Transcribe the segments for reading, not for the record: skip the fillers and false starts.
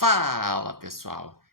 Fala, pessoal!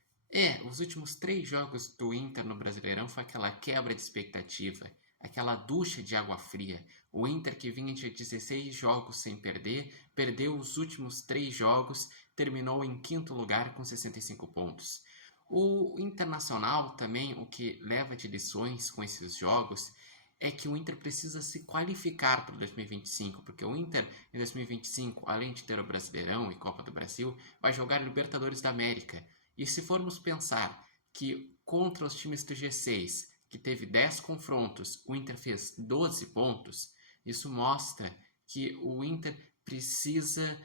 Os últimos 3 jogos do Inter no Brasileirão foi aquela quebra de expectativa, aquela ducha de água fria. O Inter que vinha de 16 jogos sem perder, perdeu os últimos 3 jogos, terminou em quinto lugar com 65 pontos. O Internacional também, o que leva de lições com esses jogos, é que o Inter precisa se qualificar para 2025, porque o Inter em 2025, além de ter o Brasileirão e Copa do Brasil, vai jogar Libertadores da América. E se formos pensar que contra os times do G6, que teve 10 confrontos, o Inter fez 12 pontos, isso mostra que o Inter precisa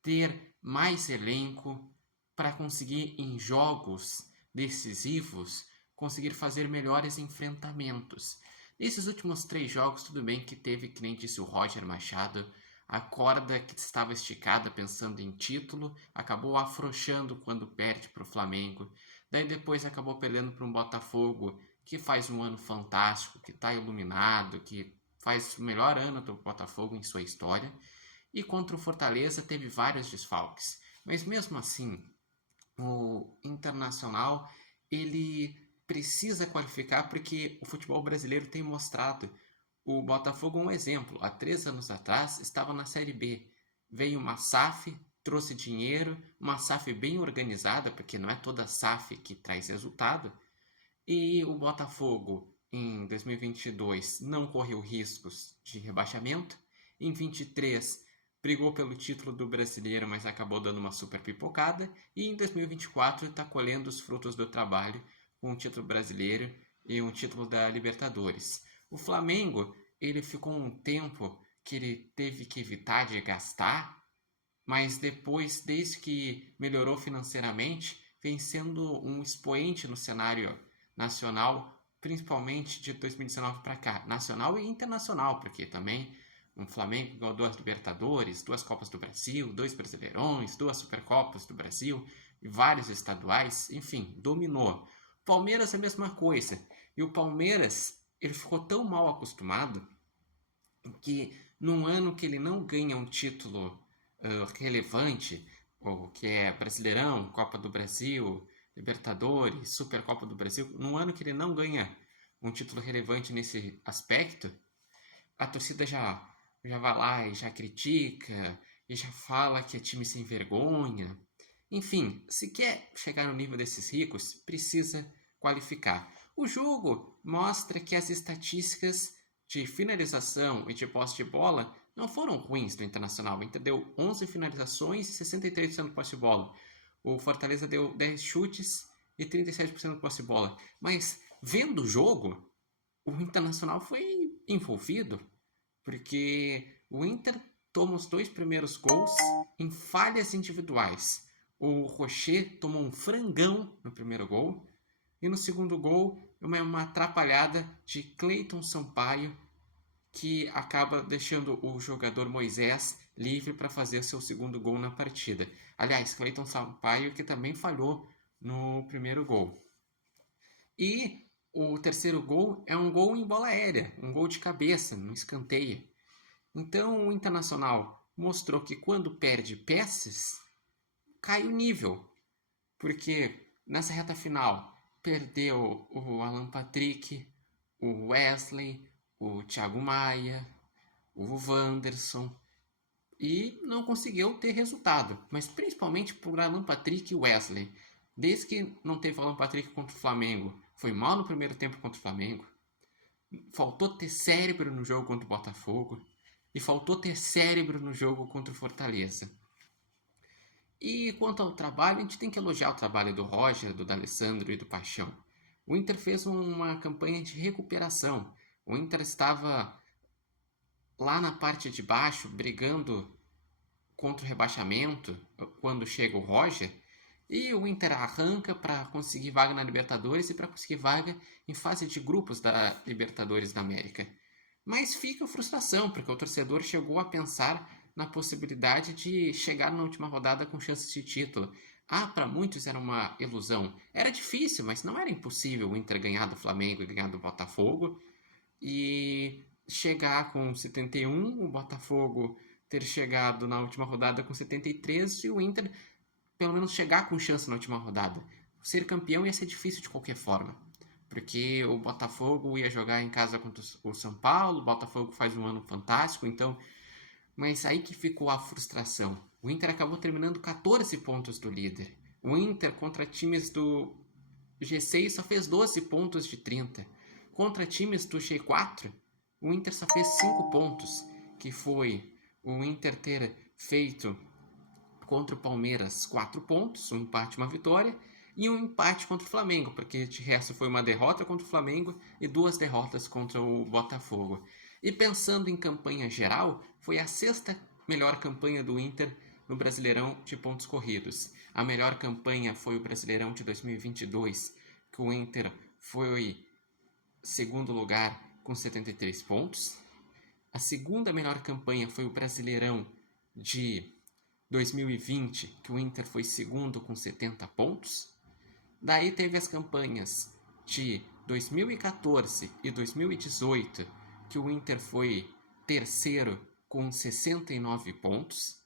ter mais elenco para conseguir em jogos decisivos conseguir fazer melhores enfrentamentos. Nesses últimos 3 jogos, tudo bem que teve, que nem disse o Roger Machado, a corda que estava esticada pensando em título acabou afrouxando quando perde para o Flamengo. Daí depois acabou perdendo para um Botafogo que faz um ano fantástico, que está iluminado, que faz o melhor ano do Botafogo em sua história. E contra o Fortaleza teve vários desfalques. Mas mesmo assim, o Internacional ele precisa qualificar porque o futebol brasileiro tem mostrado. O Botafogo é um exemplo. Há 3 anos atrás estava na Série B. Veio uma SAF, trouxe dinheiro, uma SAF bem organizada, porque não é toda SAF que traz resultado. E o Botafogo, em 2022, não correu riscos de rebaixamento. Em 23, brigou pelo título do Brasileiro, mas acabou dando uma super pipocada. E em 2024 está colhendo os frutos do trabalho com um título brasileiro e um título da Libertadores. O Flamengo, ele ficou um tempo que ele teve que evitar de gastar, mas depois, desde que melhorou financeiramente, vem sendo um expoente no cenário nacional, principalmente de 2019 para cá, nacional e internacional, porque também um Flamengo ganhou 2 Libertadores, 2 Copas do Brasil, 2 Brasileirões, 2 Supercopas do Brasil e vários estaduais, enfim, dominou. Palmeiras é a mesma coisa. E o Palmeiras, ele ficou tão mal acostumado que num ano que ele não ganha um título relevante, ou que é Brasileirão, Copa do Brasil, Libertadores, Supercopa do Brasil, num ano que ele não ganha um título relevante nesse aspecto, a torcida já vai lá e já critica, e já fala que é time sem vergonha. Enfim, se quer chegar no nível desses ricos, precisa qualificar. O jogo mostra que as estatísticas de finalização e de posse de bola não foram ruins do Internacional. O Inter deu 11 finalizações e 63% de posse de bola. O Fortaleza deu 10 chutes e 37% de posse de bola. Mas vendo o jogo, o Internacional foi envolvido, porque o Inter toma os 2 primeiros gols em falhas individuais. O Rocher tomou um frangão no primeiro gol e no segundo gol uma atrapalhada de Cleiton Sampaio que acaba deixando o jogador Moisés livre para fazer seu segundo gol na partida. Aliás, Cleiton Sampaio que também falhou no primeiro gol. E o terceiro gol é um gol em bola aérea, um gol de cabeça, no escanteio. Então o Internacional mostrou que quando perde peças, cai o nível. Porque nessa reta final perdeu o Alan Patrick, o Wesley, o Thiago Maia, o Wanderson e não conseguiu ter resultado. Mas principalmente por Alan Patrick e Wesley. Desde que não teve o Alan Patrick contra o Flamengo, foi mal no primeiro tempo contra o Flamengo. Faltou ter cérebro no jogo contra o Botafogo. E faltou ter cérebro no jogo contra o Fortaleza. E quanto ao trabalho, a gente tem que elogiar o trabalho do Roger, do D'Alessandro e do Paixão. O Inter fez uma campanha de recuperação. O Inter estava lá na parte de baixo, brigando contra o rebaixamento, quando chega o Roger, e o Inter arranca para conseguir vaga na Libertadores e para conseguir vaga em fase de grupos da Libertadores da América. Mas fica a frustração, porque o torcedor chegou a pensar na possibilidade de chegar na última rodada com chances de título. Para muitos era uma ilusão. Era difícil, mas não era impossível o Inter ganhar do Flamengo e ganhar do Botafogo. E chegar com 71, o Botafogo ter chegado na última rodada com 73 e o Inter pelo menos chegar com chance na última rodada. Ser campeão ia ser difícil de qualquer forma, porque o Botafogo ia jogar em casa contra o São Paulo, o Botafogo faz um ano fantástico, então... Mas aí que ficou a frustração. O Inter acabou terminando 14 pontos do líder. O Inter contra times do G6 só fez 12 pontos de 30. Contra times do G4, o Inter só fez 5 pontos, que foi o Inter ter feito contra o Palmeiras 4 pontos, um empate e uma vitória, e um empate contra o Flamengo, porque de resto foi uma derrota contra o Flamengo e 2 derrotas contra o Botafogo. E pensando em campanha geral, foi a 6ª melhor campanha do Inter no Brasileirão de pontos corridos. A melhor campanha foi o Brasileirão de 2022, que o Inter foi segundo lugar com 73 pontos. A segunda melhor campanha foi o Brasileirão de 2020, que o Inter foi segundo com 70 pontos. Daí teve as campanhas de 2014 e 2018, que o Inter foi terceiro com 69 pontos.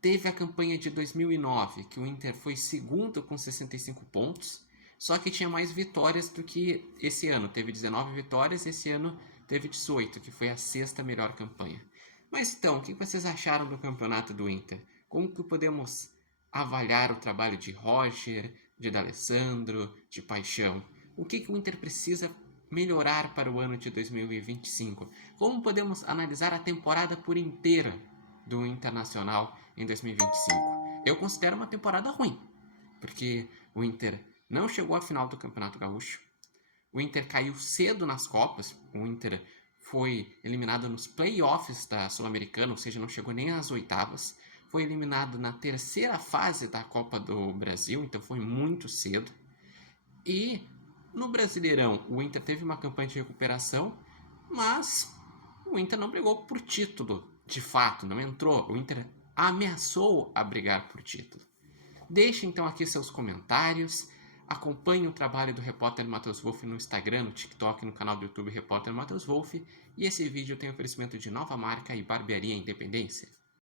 Teve a campanha de 2009, que o Inter foi segundo com 65 pontos, só que tinha mais vitórias do que esse ano. Teve 19 vitórias, esse ano teve 18, que foi a 6ª melhor campanha. Mas então, o que vocês acharam do campeonato do Inter? Como que podemos avaliar o trabalho de Roger, de D'Alessandro, de Paixão? O que o Inter precisa melhorar para o ano de 2025? Como podemos analisar a temporada por inteira do Internacional em 2025? Eu considero uma temporada ruim, porque o Inter não chegou à final do Campeonato Gaúcho, o Inter caiu cedo nas Copas, o Inter foi eliminado nos playoffs da Sul-Americana, ou seja, não chegou nem às oitavas, foi eliminado na terceira fase da Copa do Brasil, então foi muito cedo. E no Brasileirão, o Inter teve uma campanha de recuperação, mas o Inter não brigou por título, de fato, não entrou. O Inter ameaçou a brigar por título. Deixe então aqui seus comentários, acompanhe o trabalho do Repórter Matheus Wolff no Instagram, no TikTok, no canal do YouTube Repórter Matheus Wolff, e esse vídeo tem oferecimento de Nova Marca e Barbearia Independência.